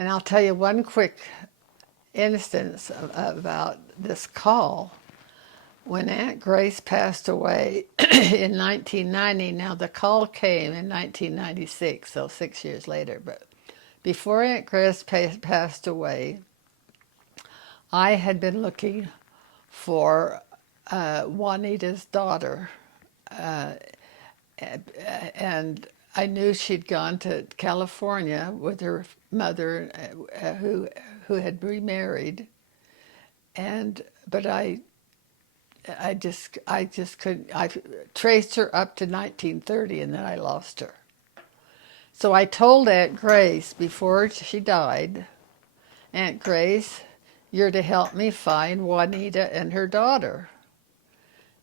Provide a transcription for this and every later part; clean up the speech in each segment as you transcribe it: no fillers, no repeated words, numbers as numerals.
And I'll tell you one quick instance about this call. When Aunt Grace passed away in 1990, now the call came in 1996, so 6 years later, but before Aunt Grace passed away, I had been looking for Juanita's daughter, uh, and I knew she'd gone to California with her mother, who had remarried, and but I just couldn't. I traced her up to 1930, and then I lost her. So I told Aunt Grace before she died, Aunt Grace, you're to help me find Juanita and her daughter.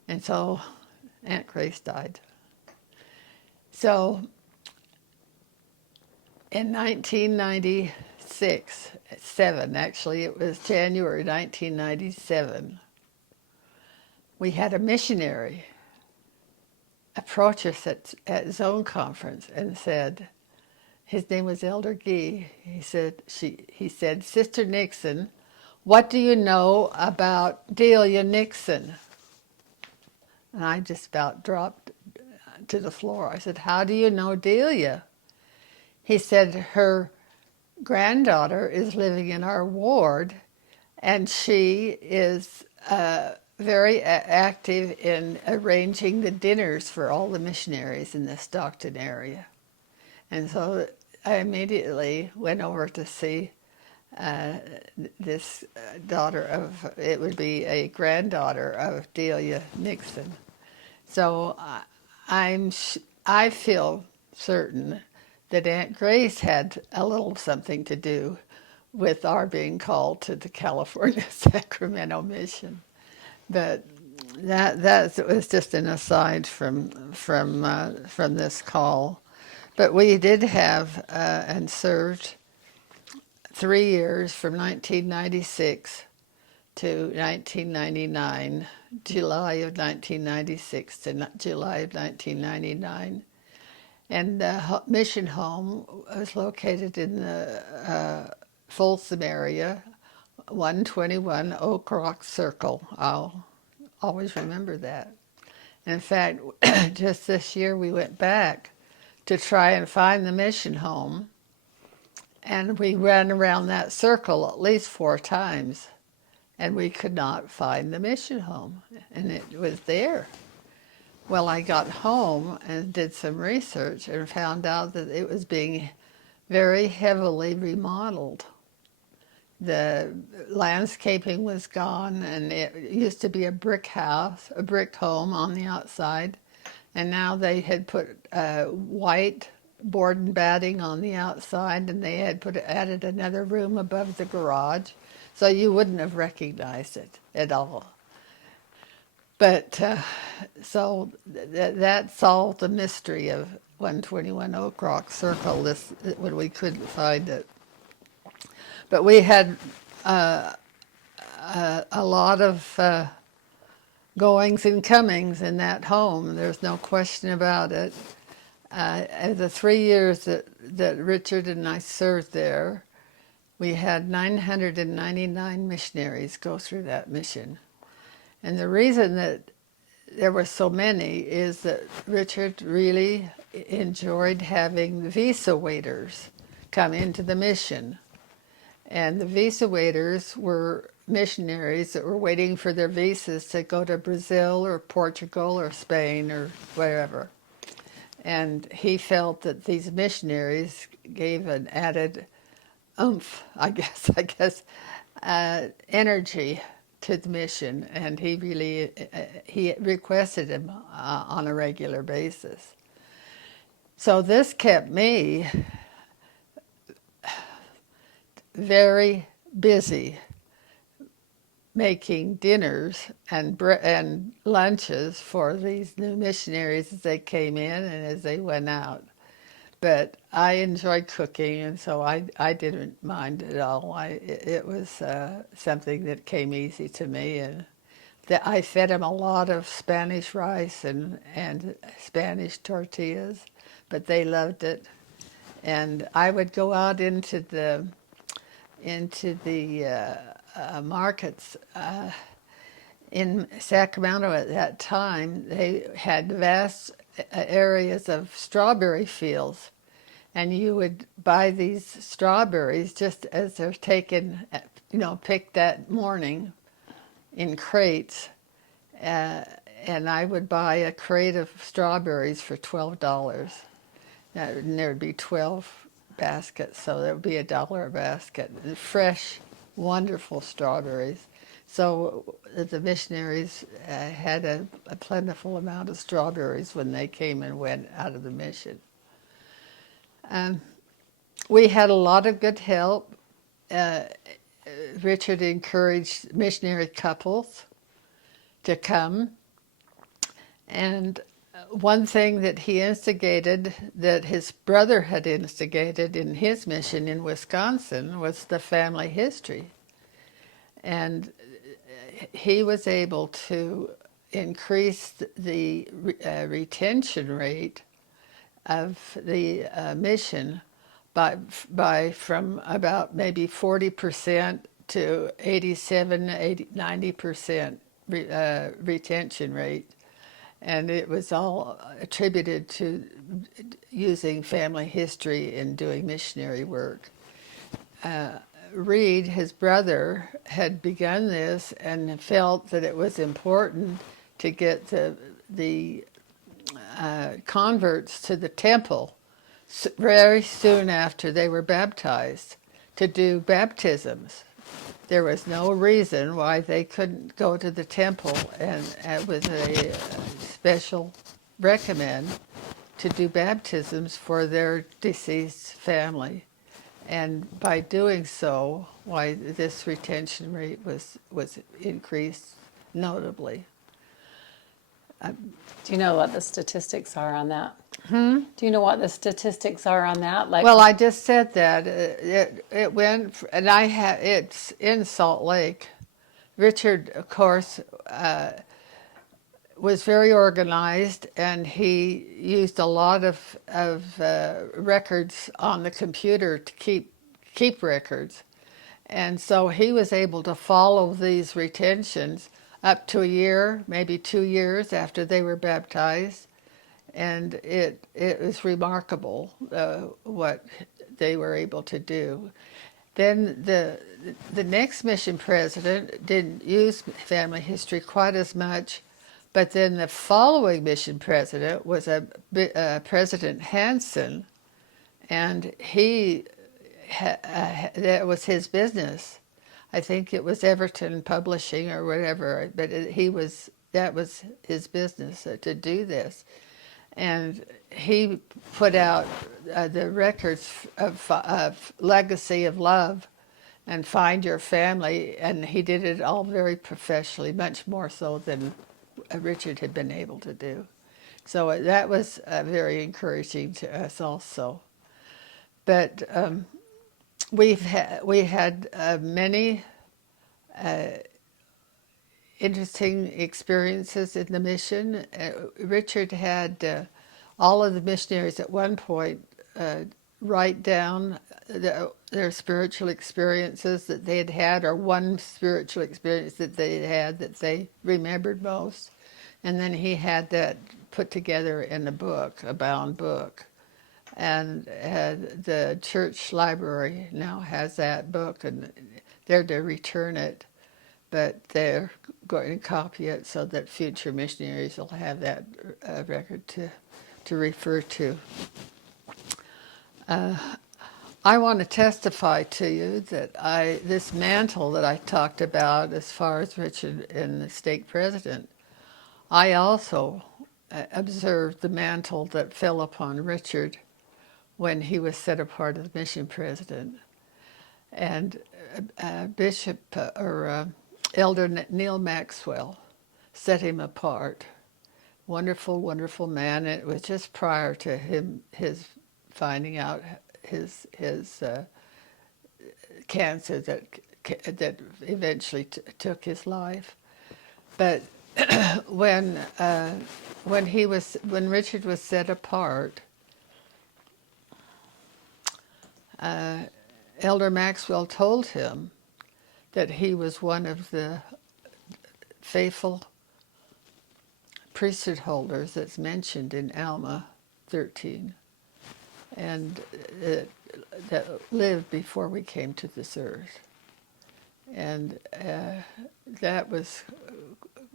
And so Aunt Grace died. So in 1996, 7 actually, it was January 1997, we had a missionary approach us at Zone Conference and said, his name was Elder Gee. He said, Sister Nixon, what do you know about Delia Nixon? And I just about dropped to the floor. I said, how do you know Delia? He said, her granddaughter is living in our ward, and she is very active in arranging the dinners for all the missionaries in the Stockton area. And so I immediately went over to see this daughter of, it would be a granddaughter of Delia Nixon. So I feel certain that Aunt Grace had a little something to do with our being called to the California Sacramento mission. But that was just an aside from this call. But we did have and served 3 years from 1996 to 1999, July of 1996 to July of 1999. And the mission home was located in the Folsom area, 121 Oak Rock Circle. I'll always remember that. In fact, just this year we went back to try and find the mission home, and we ran around that circle at least 4 times, and we could not find the mission home, and it was there. Well, I got home and did some research and found out that it was being very heavily remodeled. The landscaping was gone, and it used to be a brick house, a brick home on the outside, and now they had put white board and batting on the outside, and they had added another room above the garage, so you wouldn't have recognized it at all. But so that solved the mystery of 121 Oak Rock Circle when we couldn't find it. But we had a lot of goings and comings in that home. There's no question about it. The 3 years that Richard and I served there, we had 999 missionaries go through that mission. And the reason that there were so many is that Richard really enjoyed having visa waiters come into the mission. And the visa waiters were missionaries that were waiting for their visas to go to Brazil or Portugal or Spain or wherever. And he felt that these missionaries gave an added oomph, I guess, energy to the mission, and he requested him on a regular basis. So this kept me very busy making dinners and lunches for these new missionaries as they came in and as they went out. But I enjoyed cooking, and so I didn't mind at all. It was something that came easy to me, and I fed them a lot of Spanish rice and Spanish tortillas, but they loved it. And I would go out into the into the markets. In Sacramento at that time, they had vast areas of strawberry fields, and you would buy these strawberries just as they're taken, picked that morning in crates. Uh, and I would buy a crate of strawberries for $12. And there would be 12 baskets, so there would be $1 a basket. Fresh, wonderful strawberries. So the missionaries had a plentiful amount of strawberries when they came and went out of the mission. We had a lot of good help. Uh, Richard encouraged missionary couples to come. And one thing that he instigated, that his brother had instigated in his mission in Wisconsin, was the family history. And he was able to increase the retention rate of the mission by from about maybe 40% to 87, 80, 90% retention rate. And it was all attributed to using family history in doing missionary work. Reed, his brother, had begun this and felt that it was important to get the converts to the temple very soon after they were baptized to do baptisms. There was no reason why they couldn't go to the temple, and it was a special recommend to do baptisms for their deceased family. And by doing so, why this retention rate was increased notably. Do you know what the statistics are on that? Do you know what the statistics are on that? Well, I just said that it went, and it's in Salt Lake. Richard, of course, was very organized, and he used a lot of records on the computer to keep records, and so he was able to follow these retentions up to a year, maybe 2 years after they were baptized, and it was remarkable what they were able to do. Then the next mission president didn't use family history quite as much, but then the following mission president was President Hansen, and that was his business. I think it was Everton Publishing or whatever, but that was his business to do this. And he put out the records of Legacy of Love and Find Your Family, and he did it all very professionally, much more so than Richard had been able to do. So that was very encouraging to us also. But we had many interesting experiences in the mission. Richard had all of the missionaries at one point write down their spiritual experiences that they had had, or one spiritual experience that they had that they remembered most. And then he had that put together in a book, a bound book. And the church library now has that book, and they're to return it, but they're going to copy it so that future missionaries will have that record to refer to. I want to testify to you that this mantle that I talked about as far as Richard and the stake president, I also observed the mantle that fell upon Richard when he was set apart as mission president. And Bishop or Elder Neil Maxwell set him apart. Wonderful, wonderful man. And it was just prior to his finding out his cancer that eventually took his life. But when Richard was set apart, Elder Maxwell told him that he was one of the faithful priesthood holders that's mentioned in Alma 13, and that lived before we came to this earth. And that was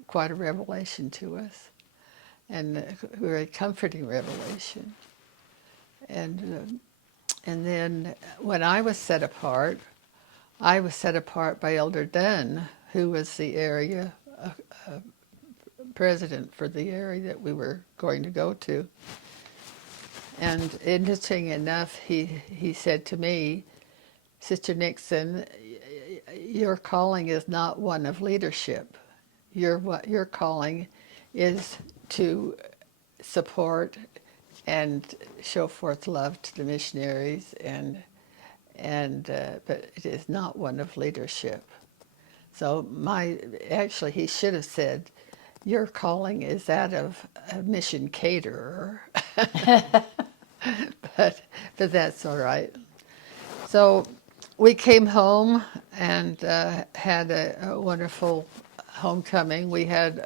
quite a revelation to us, and a very comforting revelation. And then when I was set apart by Elder Dunn, who was the area president for the area that we were going to go to. And interesting enough, he said to me, Sister Nixon, your calling is not one of leadership. Your calling is to support and show forth love to the missionaries, but it is not one of leadership. So actually, he should have said, your calling is that of a mission caterer, but that's all right. So we came home and had a wonderful homecoming. We had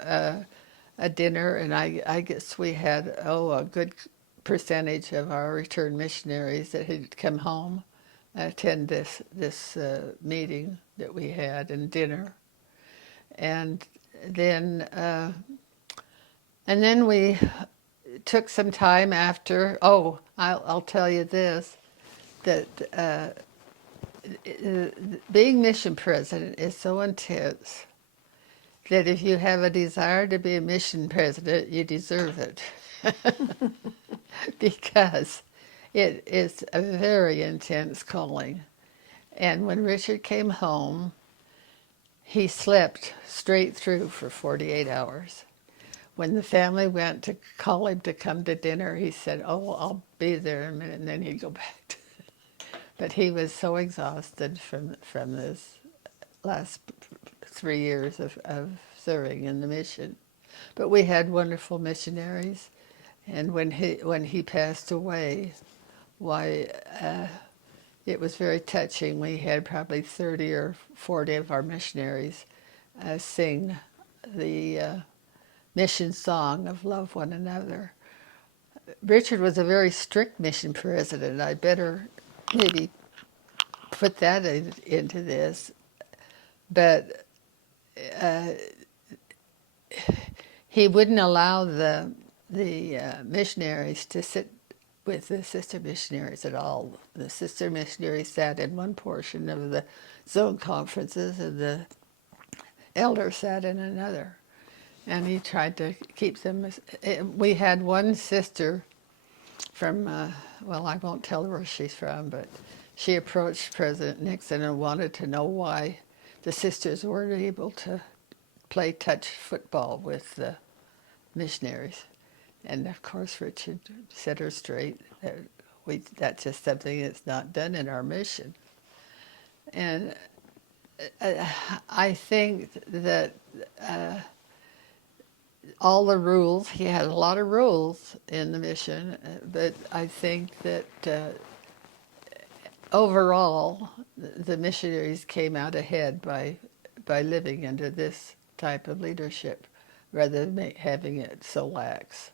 a dinner, and I guess we had a good percentage of our returned missionaries that had come home attend this meeting that we had and dinner, and then we took some time after. Oh, I'll tell you this, that being mission president is so intense that if you have a desire to be a mission president, you deserve it. Because it is a very intense calling. And when Richard came home, he slept straight through for 48 hours. When the family went to call him to come to dinner, he said, "Oh, well, I'll be there in a minute," and then he'd go back. But he was so exhausted from this last 3 years of serving in the mission. But we had wonderful missionaries, and when he passed away, why, it was very touching. We had probably 30 or 40 of our missionaries sing the mission song of Love One Another. Richard was a very strict mission president. I better maybe put that into this. But he wouldn't allow the missionaries to sit with the sister missionaries at all. The sister missionaries sat in one portion of the zone conferences, and the elder sat in another. And he tried to keep them. We had one sister from, well, I won't tell where she's from, but she approached President Nixon and wanted to know why the sisters weren't able to play touch football with the missionaries. And of course, Richard set her straight that that's just something that's not done in our mission. And I think that all the rules, he had a lot of rules in the mission, but I think that overall, the missionaries came out ahead by living under this type of leadership rather than having it so lax.